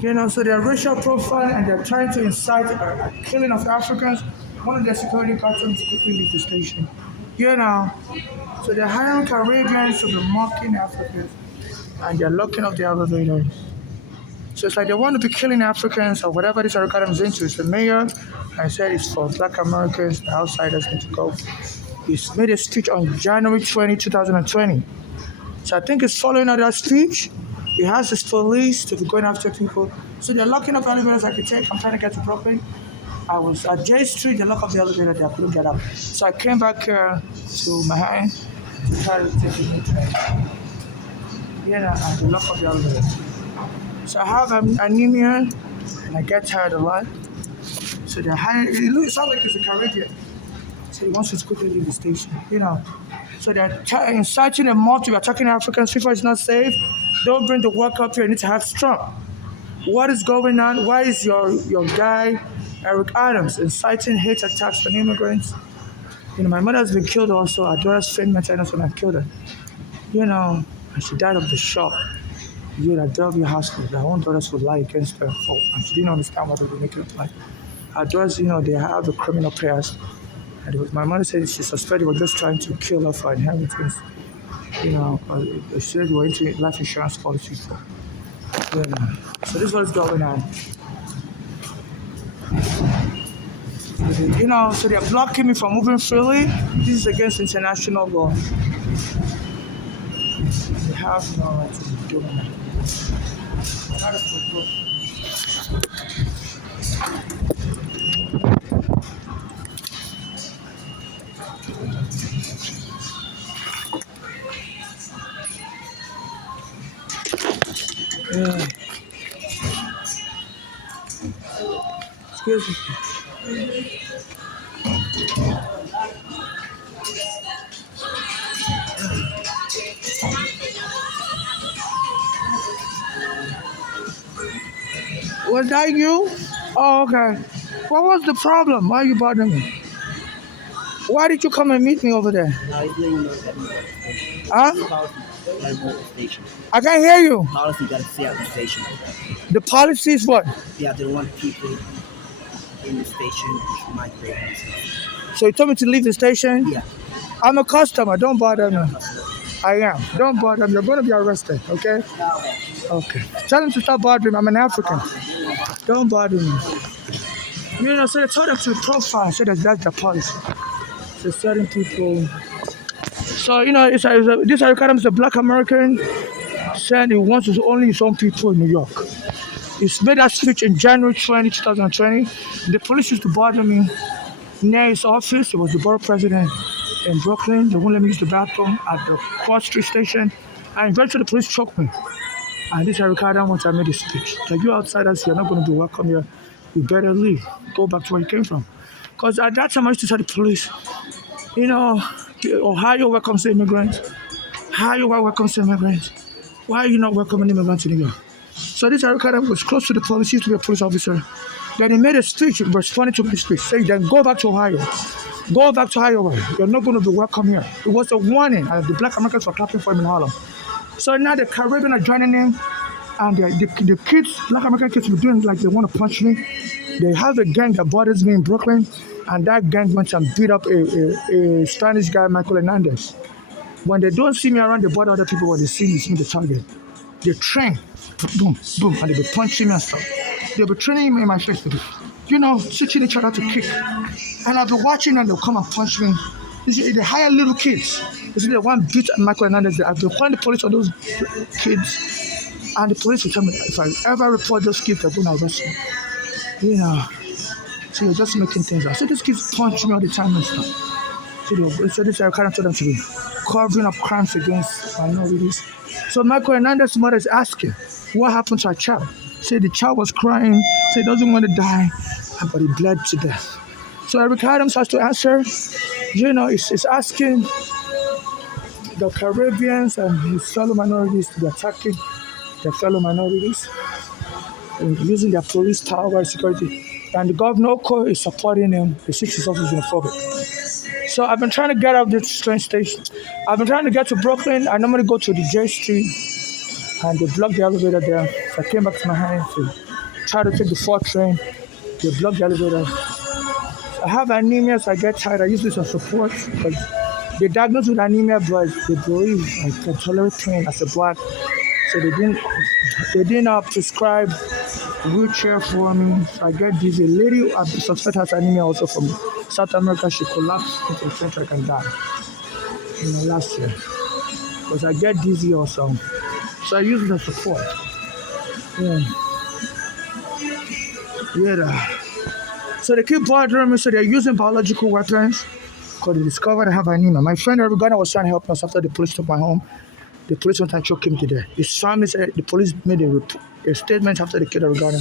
So their racial profile and they're trying to incite a killing of Africans. One of their security guards told me to quickly leave the station. So they're hiring Caribbeans to be mocking Africans and they're locking up the elevator. So it's like they want to be killing Africans or whatever this Arikadam is into. It's the mayor and said it's for black Americans, the outsiders need to go. He's made a speech on January 20, 2020. So I think it's following out that speech. He has his police to be going after people. So they're locking up elevators I could take. I'm trying to get to Brooklyn. I was at J Street, they locked up the elevator there, I couldn't get up. So I came back here to Manhattan to try to take a new train. And they locked up the elevator. So I have anemia and I get tired a lot. So they're hiring, it sounds like it's a Caribbean. So he wants us to quickly leave the station. So they're inciting a mob to be attacking Africans. FIFA is not safe. Don't bring the work up here. You need to have strong. What is going on? Why is your guy, Eric Adams, inciting hate attacks on immigrants? My mother has been killed also. Adora's friend mental when I killed her. And she died of the shock. At Bellevue Hospital. Her own daughters would lie against her for, and she didn't understand what they were making up like. Adora's, they have the criminal past. And my mother said she suspected they were just trying to kill her for inheritance. They said they were into life insurance policy. So this is what's going on. So they're blocking me from moving freely. This is against international law. They have no right to be doing that. Yeah. Excuse me. Was that you? Oh, okay. What was the problem? Why are you bothering me? Why did you come and meet me over there? Huh? I can't hear you. Policy got to stay at the station. The policy is what? Yeah, they don't want people in the station to migrate. So you told me to leave the station? Yeah. I'm a customer. Don't bother me. I am. Don't bother me. You're going to be arrested, okay? Okay. Tell them to stop bothering me. I'm an African. Don't bother me. So they told them to profile. So that's the policy. So certain people. So, this Arikadam is a black American saying he wants to only his own people in New York. He's made that speech in January 20, 2020. The police used to bother me near his office. He was the borough president in Brooklyn. They wouldn't let me use the bathroom at the Quad Street station. And eventually the police choked me. And this Arikadam once I made a speech. Like, you outsiders, you're not going to be welcome here. You better leave. Go back to where you came from. Because at that time I used to tell the police, Ohio welcomes immigrants. Ohio welcomes immigrants. Why are you not welcoming immigrants in New York? So this Arikadam was close to the police. He used to be a police officer. Then he made a speech responding to the speech, saying, then go back to Ohio. Go back to Iowa. You're not going to be welcome here. It was a warning, and the black Americans were clapping for him in Harlem. So now the Caribbean are joining him, and the kids, black American kids, were doing like they want to punch me. They have a gang that bothers me in Brooklyn, and that gang went and beat up a Spanish guy, Michael Hernandez. When they don't see me around, they bother other people. When they see me the target. They train, boom, boom, and they be punching me and stuff. They be training me in my face to be, teaching each other to kick. And I've been watching and they'll come and punch me. You see, they hire little kids. You see, they want beat Michael Hernandez. I've been calling the police on those kids. And the police will tell me if I ever report those kids, they're going to arrest me. So you're just making things up. So these kids punch me all the time and stuff. So this I kind of told them to be covering up crimes against minorities. So Michael Hernandez's mother is asking, what happened to our child? Say the child was crying, say he doesn't want to die, but he bled to death. So Eric Adams has to answer, it's asking the Caribbeans and his fellow minorities to be attacking their fellow minorities and using their police power and security. And the governor is supporting him. The 6 is also xenophobic. So I've been trying to get out of this train station. I've been trying to get to Brooklyn. I normally go to the J Street and they block the elevator there. So I came back to my house to try to take the 4 train. They block the elevator. I have anemia, so I get tired. I use this as support because they diagnosed with anemia, but they believe I can tolerate pain as a black. So they didn't prescribe wheelchair for me. So I get dizzy. A lady I suspect has anemia also from South America. She collapsed into a train track and died. Last year. Because I get dizzy also. So I use it as support. Yeah. Yeah. So they keep bothering me. So they're using biological weapons because they discovered I have anemia. My friend Ghana was trying to help us after the police took my home. The police went and choked him to death. His family said the police made a statement after the kid Ghana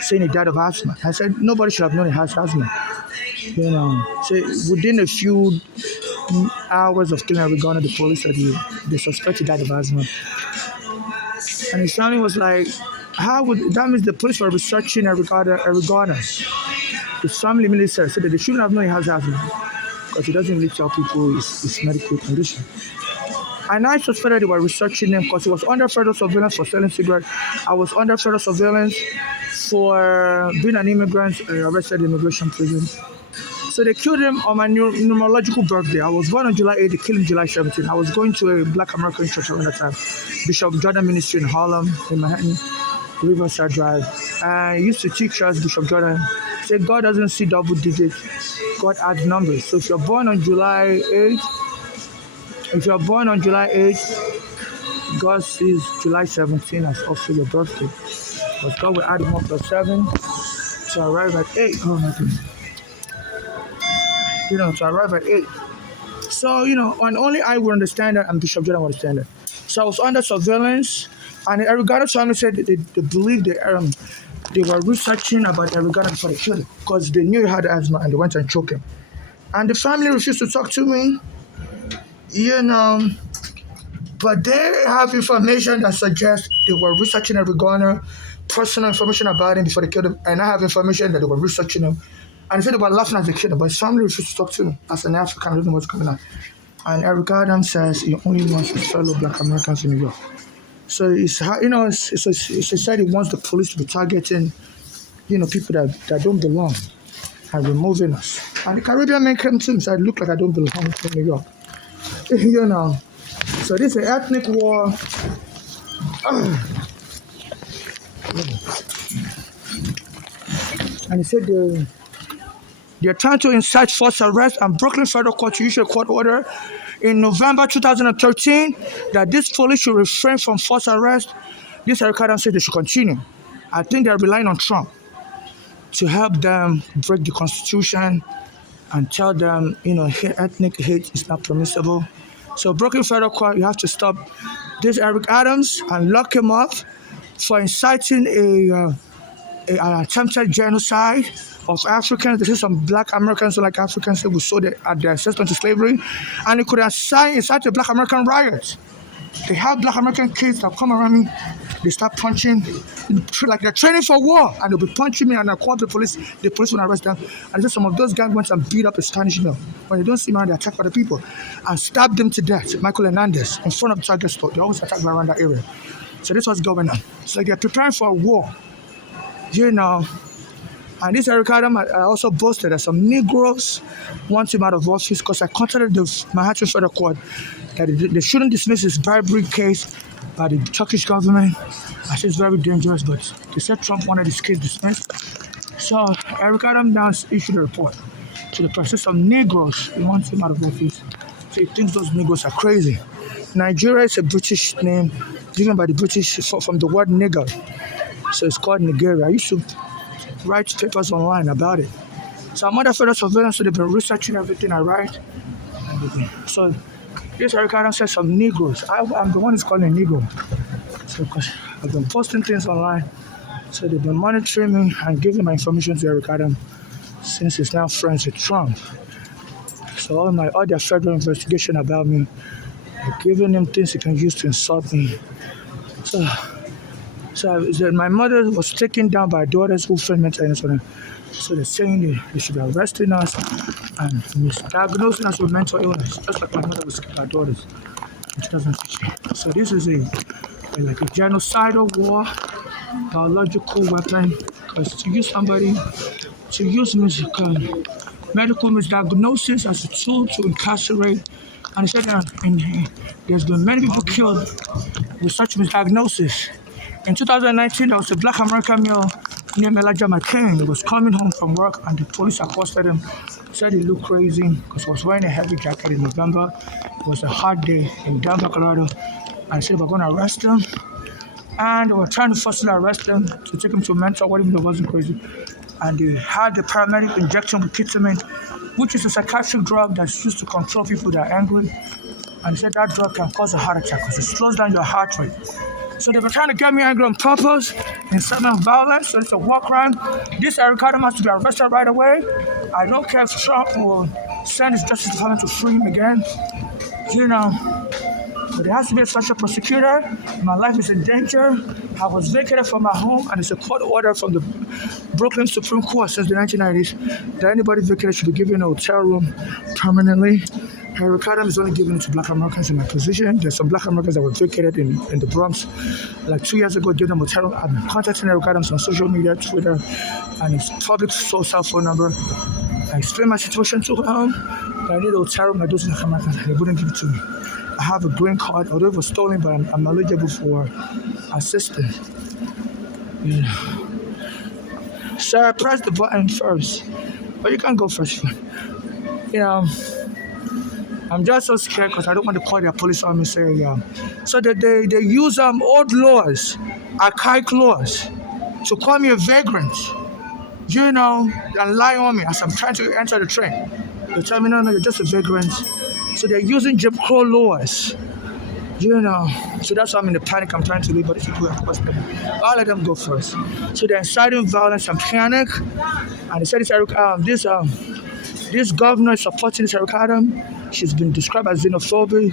saying he died of asthma. I said nobody should have known he has asthma. So within a few hours of killing Ghana, the police said they suspect he died of asthma. And his family was like, how would that means the police were researching Ghana? His family immediately said that they shouldn't have known he has asthma because he doesn't really tell people his medical condition. And I suspected they were researching him because he was under federal surveillance for selling cigarettes. I was under federal surveillance for being an immigrant arrested in immigration prison. So they killed him on my numerological birthday. I was born on July 8th, they killed him July 17th. I was going to a Black American church around that time, Bishop Jordan Ministry in Harlem, in Manhattan, Riverside Drive. And I used to teach us, Bishop Jordan said God doesn't see double digits, God adds numbers. So if you're born on July 8th, God sees July 17th as also your birthday. Because God will add 1 plus 7 to arrive at 8. Oh my goodness. To arrive at 8. So, and only I would understand that and Bishop Jordan would understand that. So I was under surveillance, and Eric Garner's family said that they believed they were researching about Eric Garner before they killed him because they knew he had asthma and they went and choked him. And the family refused to talk to me, but they have information that suggests they were researching Eric Garner, personal information about him before they killed him, and I have information that they were researching him. And they said they were laughing as they killed him, but his family refused to talk to him. As an African, I don't know what's coming on. And Eric Adams says he only wants his fellow Black Americans in New York. So he said he wants the police to be targeting, people that don't belong and removing us. And the Caribbean men came to him and said, look like I don't belong in New York. So this is an ethnic war. And he said they're trying to incite false arrest, and Brooklyn Federal Court to issue a court order in November 2013 that this police should refrain from false arrest. This Eric Adams said they should continue. I think they're relying on Trump to help them break the Constitution and tell them, ethnic hate is not permissible. So Brooklyn Federal Court, you have to stop this Eric Adams and lock him up for inciting an attempted genocide of Africans. There's some Black Americans who like Africans who sold their ancestors to slavery, and it could incite a Black American riot. They have Black American kids that come around me, they start punching, like they're training for war, and they'll be punching me, and I call the police will arrest them. And then some of those gangs went and beat up a Spanish male. When they don't see me, they attack other people and stab them to death. Michael Hernandez in front of the Target store. They always attack around that area. So this was going on. It's like they're preparing for a war. And this Eric Adams, I also boasted that some Negroes want him out of office because I contacted the Manhattan Federal Court that they shouldn't dismiss his bribery case by the Turkish government. I said it's very dangerous, but they said Trump wanted his case dismissed. So Eric Adams now issued a report to the press. Some Negroes want him out of office. So he thinks those Negroes are crazy. Nigeria is a British name given by the British from the word nigger. So it's called Nigeria. I used to write papers online about it. So I'm under federal surveillance, so they've been researching everything I write. So this Eric Adams says some Negroes. I'm the one who's calling a Negro. So because I've been posting things online. So they've been monitoring me and giving my information to Eric Adams since he's now friends with Trump. So all their federal investigation about me, they're giving him things he can use to insult me. So my mother was taken down by daughters who felt mental illness. So they're saying they should be arresting us and misdiagnosing us with mental illness, just like my mother was killed by daughters in 2016. So this is like a genocidal war biological weapon. Because to use somebody, to use medical misdiagnosis as a tool to incarcerate, and he said that there's been many people killed with such misdiagnosis. In 2019, there was a black American male named Elijah McCain. He was coming home from work and the police accosted him. Said he looked crazy because he was wearing a heavy jacket in November. It was a hot day in Denver, Colorado. And said we're going to arrest him. And they were trying to forcibly arrest him to take him to a mental ward even though he wasn't crazy. And they had the paramedic injection with ketamine, which is a psychiatric drug that's used to control people that are angry. And he said that drug can cause a heart attack because it slows down your heart rate. So they were trying to get me angry on purpose, incitement of violence, so it's a war crime. This Eric Adams has to be arrested right away. I don't care if Trump will send his Justice Department to free him again. But there has to be a special prosecutor. My life is in danger. I was vacated from my home, and it's a court order from the Brooklyn Supreme Court since the 1990s that anybody vacated should be given a hotel room permanently. Eric Adams is only given it to black Americans in my position. There's some black Americans that were vacated in the Bronx. Like 2 years ago, gave them a hotel room. I've been contacting Eric Adams on social media, Twitter, and his public cell phone number. I explained my situation to him. I need a hotel room like those black Americans. They wouldn't give it to me. I have a green card, although it was stolen, but I'm eligible for assistance. Sir, press the button first. But you can't go first. I'm just so scared because I don't want to call their police on me and say, So they use old laws, archaic laws, to call me a vagrant, and lie on me as I'm trying to enter the train. They tell me, no, you're just a vagrant. So they're using Jim Crow laws, So that's why I'm in the panic. I'm trying to leave, but these people are questioning. I'll let them go first. So they're inciting violence and panic. And they said this governor is supporting this Eric Adams. She's been described as xenophobic.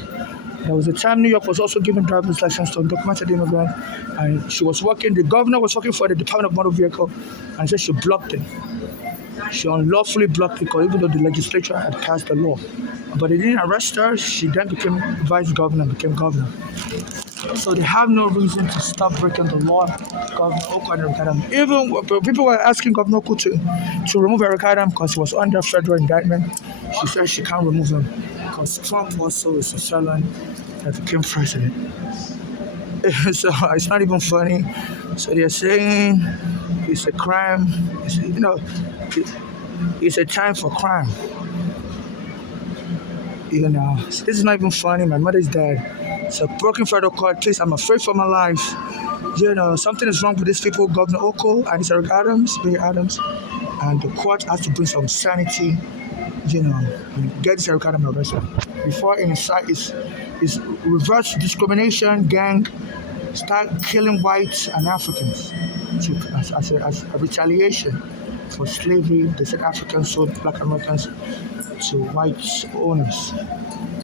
There was a time New York was also giving driver's license to undocumented immigrant, and the governor was working for the Department of Motor Vehicle, and said she blocked it. She unlawfully blocked it even though the legislature had passed the law. But they didn't arrest her. She then became vice governor, became governor. So they have no reason to stop breaking the law. Governor Oko and Eric Adams. Even people were asking Governor Oko to remove Eric Adams because he was under federal indictment. She said she can't remove him because Trump also is a felon that became president. So it's not even funny. So they're saying it's a crime. It's a time for crime. This is not even funny. My mother's dead. It's a broken federal court case. I'm afraid for my life. Something is wrong with these people, Governor Oko and Eric Adams, and the court has to bring some sanity, and get this Eric Adams arrested. Before inside is reverse discrimination gang start killing whites and Africans as a retaliation for slavery. They said Africans sold black Americans to white owners.